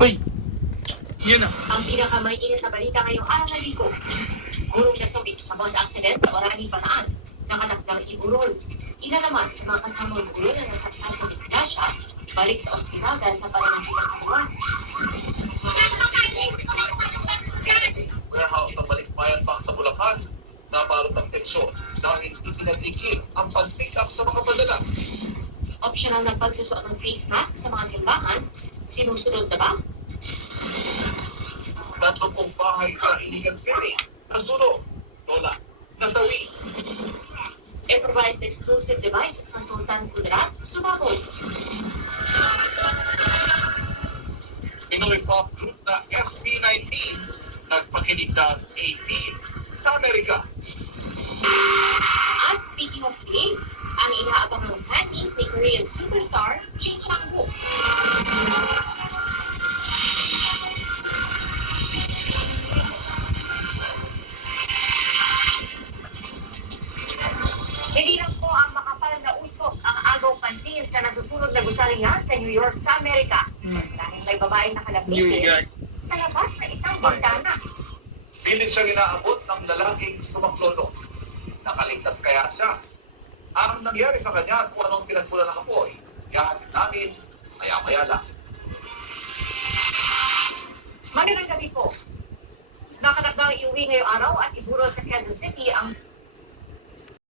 Uy! Yun na. Ang pinakamainit na balita ngayong araw na linggo. Gurong nasugit sa bus accident na maraming paraan. Nakatakdang iburol. Ina naman sa mga kasamang gulo na nasaktan sa disgrasya, balik sa ospital dahil sa pananakit ng katawan. Warehouse ng Balikbayan Bank sa Bulacan, nabalot ang tensyon dahil ipinagdikil ang pag-pick up sa mga padala. Optional na pagsusuot ng face mask sa mga simbahan. Sinusunod na ba? 30 bahay sa Iligan City, nasunog, lola, nasawi. Improvised explosive device sa Sultan Kudarat, sumabog. Pinoy pop group na SB19 nagpakilig ng 80s sa Amerika. At speaking of Pink, ang inaabangang fan meet ni Korean superstar Ji Chang-wook. Hindi lang po ang makapal na usok ang agaw pansin sa nasusunod na gusalihan sa New York sa Amerika. Dahil may babaeng New nakalapitin York. sa labas na isang bintana. Pilit siyang inaabot ng lalaking sumaklono. Nakaligtas kaya siya? Ang nangyari sa kanya at kung anong pinagmula ng apoy, yahatid namin maya-maya lang. Magandang gabi po. Nakatakdang iuwi ngayong araw at iburol sa Quezon City ang